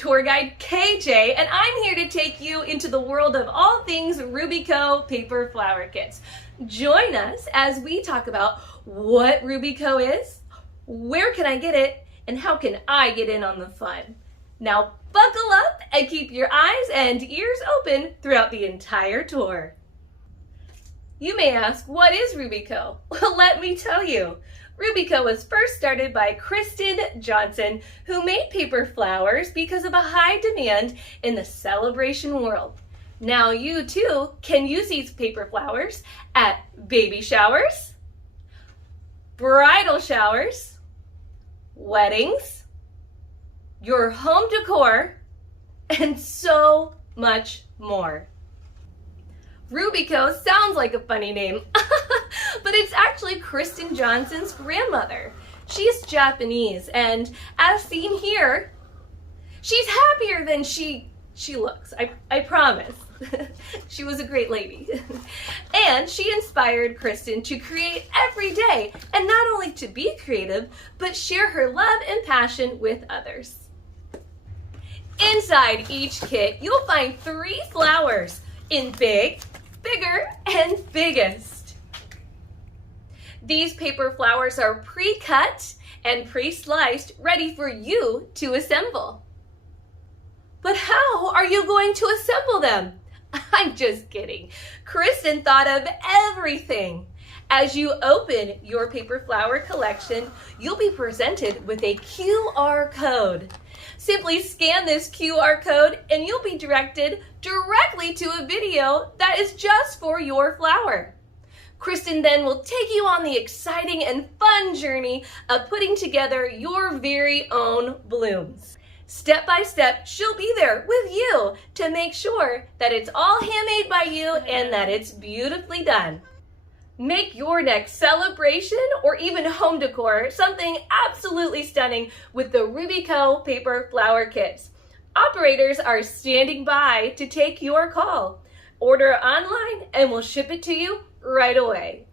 tour guide KJ, and I'm here to take you into the world of all things Rubiko paper flower kits. Join us as we talk about what Rubiko is, where can I get it, and how can I get in on the fun. Now buckle up and keep your eyes and ears open throughout the entire tour. You may ask, what is Rubiko? Well, let me tell you. Rubiko was first started by Kristen Johnson, who made paper flowers because of a high demand in the celebration world. Now you too can use these paper flowers at baby showers, bridal showers, weddings, your home decor, and so much more. Rubiko sounds like a funny name, but it's actually Kristen Johnson's grandmother. She's Japanese, and as seen here, she's happier than she looks, I promise. She was a great lady. And she inspired Kristen to create every day, and not only to be creative, but share her love and passion with others. Inside each kit, you'll find 3 flowers in big, bigger, and biggest. These paper flowers are pre-cut and pre-sliced, ready for you to assemble. But how are you going to assemble them? I'm just kidding. Kristen thought of everything. As you open your paper flower collection, you'll be presented with a QR code. Simply scan this QR code and you'll be directed directly to a video that is just for your flower. Kristen then will take you on the exciting and fun journey of putting together your very own blooms. Step by step, she'll be there with you to make sure that it's all handmade by you and that it's beautifully done. Make your next celebration or even home decor something absolutely stunning with the Rubiko paper flower kits. Operators are standing by to take your call. Order online and we'll ship it to you right away.